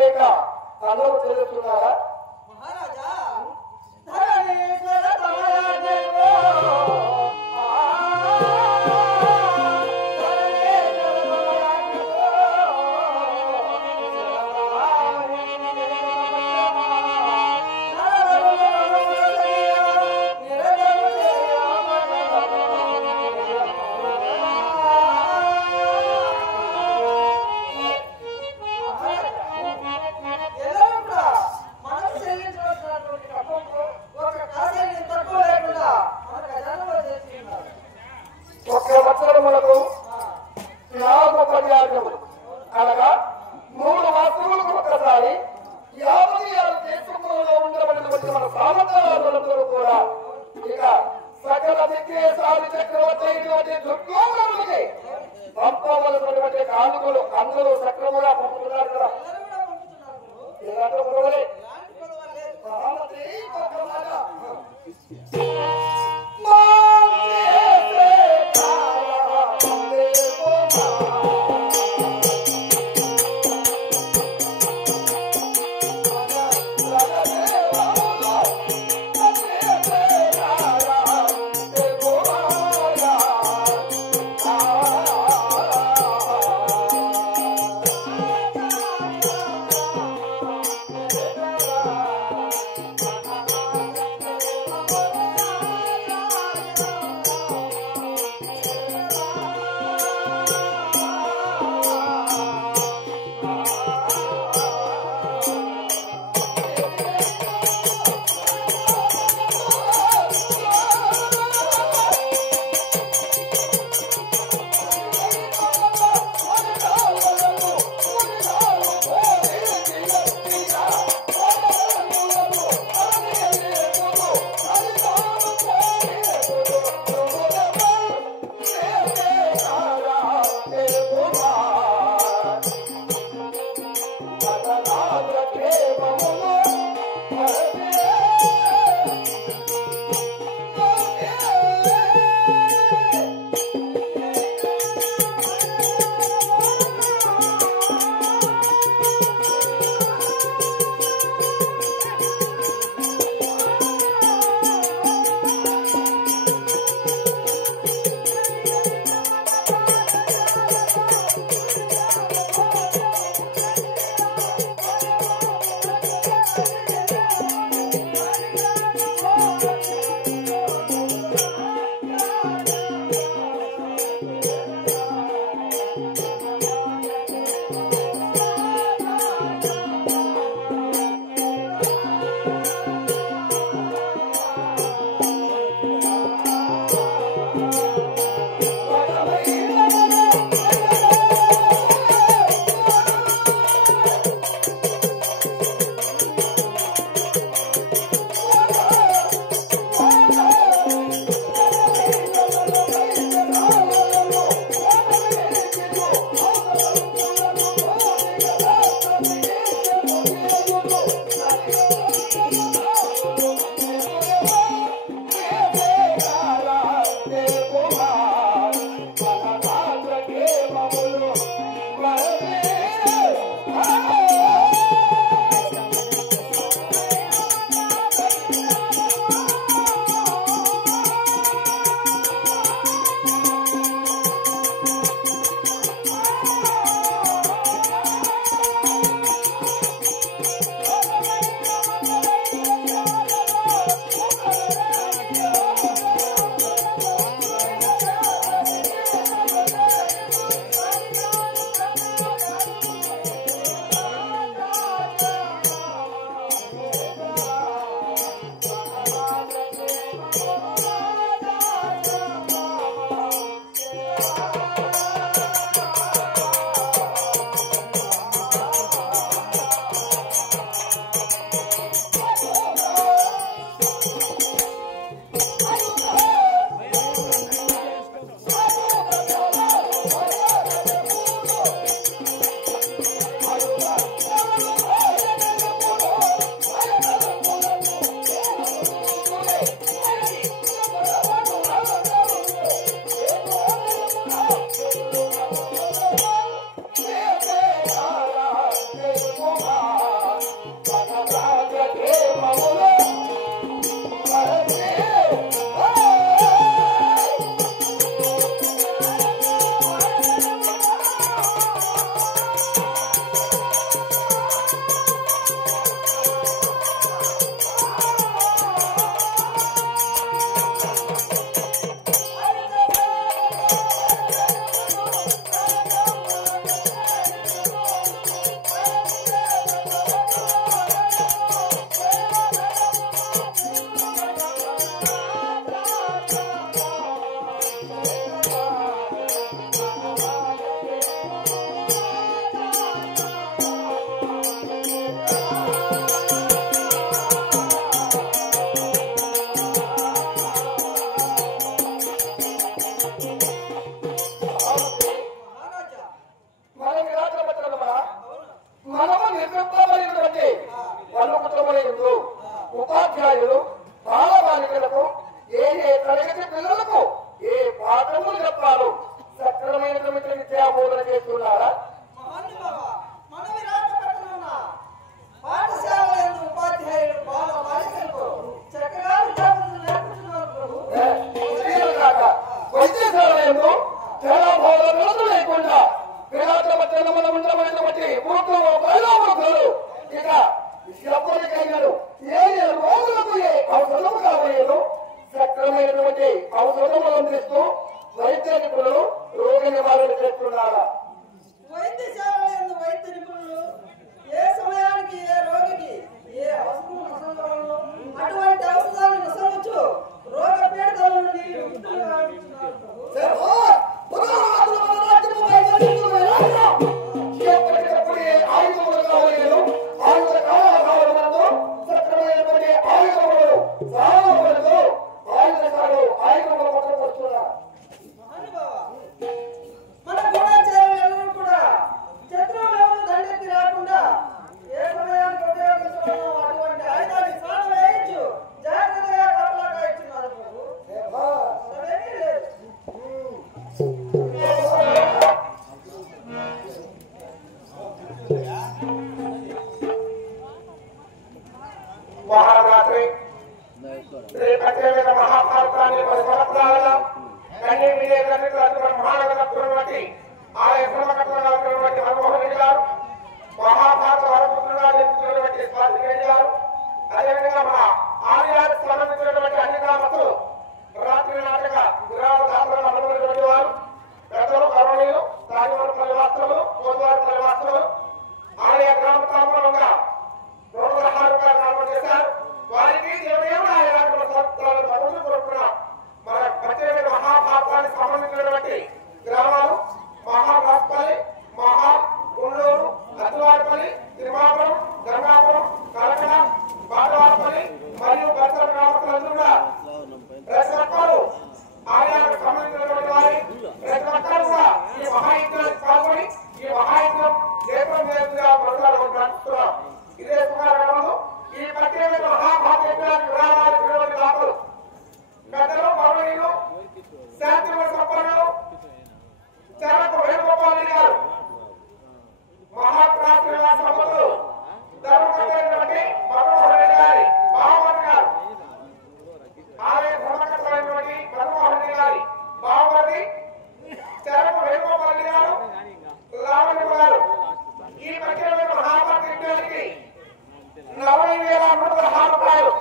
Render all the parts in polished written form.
లేక అందరూ తెలుస్తున్నారా మహారాజా ఒక్క వచనములకు 4 పర్యాయములు అనగా 3 మాసములకు ఒక్కసారి 56 దేశములలో ఉండబడినటువంటి మన సామంతరాజులందరూ కూడా ఇక సకల దిక్కేసారి చక్రవర్తి దుర్గోములకి పంపవలసినటువంటి కానుకలు అందరూ సక్రమంగా పంపుతున్నారు కదా ఇలాంటి గొడవలే నమ్మల ఉండమైనటువంటి మూర్ఖులు బయలుదేరుతారు. ఇక ఎప్పటికైనాడు ఏ రోజులకు ఏ ఔషధము కాబోయేదో సక్రమైనటువంటి ఔషధములు అందిస్తూ వైద్య నిపుణులు రోగి నివారణ చేస్తున్నారా? వైద్యశాల వైద్య నిపుణులు ఏ సమయానికి ఏ రోగికి ఏ అవసరం అటువంటి ఔషధాలను నొసవచ్చు రోగ పీడితుల నుండి మన గూఢచారులు కూడా శత్రువులు ఎవరు దండెత్తి రాకుండా ఏ సమయానికి ఉపయోగించడం అటువంటి ఆయుధాన్ని సాగు వేయచ్చు జాగ్రత్తగా కాపలా కాయచున్నారు అవేమీ లేదు. మహారాత్రి రేపటి మహాభారతాన్ని 10 సంవత్సరాలుగా కన్నీ బ్రహ్మాండటువంటి ఆయా ధర్మకర్తటువంటి మన్మోహన్ రెడ్డి గారు, మహాభారత వరపుత్రులుగా నిర్మించినటువంటి స్వాతి రెడ్డి గారు, అదేవిధంగా మన ఆలయానికి సంబంధించినటువంటి అన్ని గ్రామస్తులు రాత్రి నాటక విరామ దాతలను అనుకున్నటువంటి వారు పెద్దలు కరుణీయులు రాజవారి పల్లివాస్తులు కోటివారి పల్లివాస్తులు ఆలయ గ్రామ ప్రాంతంగా 116 రూపాయలు కాలం చేశారు. వారికి మన ప్రత్యేక మహాభారతానికి సంబంధించినటువంటి గ్రామాలు మహారాష్పల్లి, మహా గుండూరు, అద్వారపల్లి, తిరుమాపురం, గంగాపురం, కలకడ, బాటవారపల్లి మరియు బత్తల గ్రామస్తులందరూ కూడా ప్రతి ఒక్కరు ఆలయానికి సంబంధించినటువంటి వారి ప్రతి ఒక్కరు కూడా ఈ మహాయజ్ఞానికి పాల్గొని ఈ మహాయజ్ఞం నేపథ్యంగా కొనసాగుతున్నాం. ఇదే సుమారు ఈ ప్రత్యేక మహాభారత యజ్ఞానికి విరామాలు దాతలు పెద్దలు గౌరవనీయులు శాంతివర సంపన్నులు చరణకు వేణుగోపాల్ రెడ్డి గారు, మహాప్రాణ సంపన్నులు ధర్మకర్తైనటువంటి మన్మోహన్ రెడ్డి గారి బావమతి గారు, ఆలయ ధర్మకర్తైనటువంటి మన్మోహన్ రెడ్డి గారి బావమతి చరణకు వేణుగోపాల్ రెడ్డి గారు, లావణ్య గారు ఈ ప్రత్యేక మహాభారత యజ్ఞానికి 40,116 రూపాయలు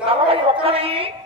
41